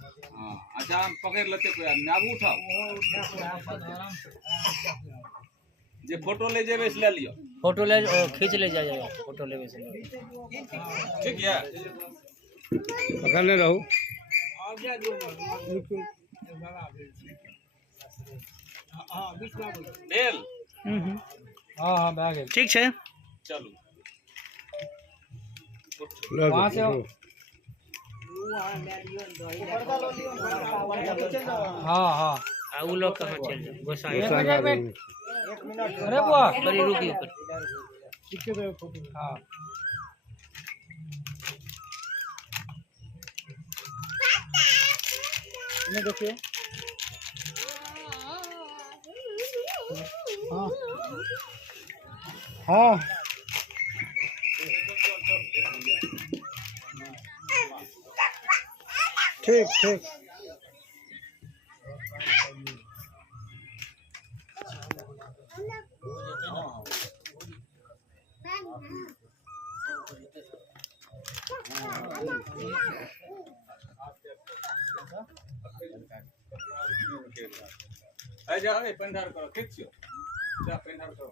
हाँ अच्छा हम पकड़ लेते कोई आदमी आगू उठाओ जे फोटो ले जेबे से ले लियो फोटो ले खींच ले जाइएगा फोटो लेवे से ठीक है पकड़ने रहो डेल हाँ हाँ बैग है ठीक है चलो वहाँ से हाँ हाँ वो लोग कहाँ चल जाए गोसाई अरे बुआ बड़ी रुकी हाँ देखिए हाँ हाँ ठीक ठीक जा पेंधार करो ठीक छो जा पेंधार करो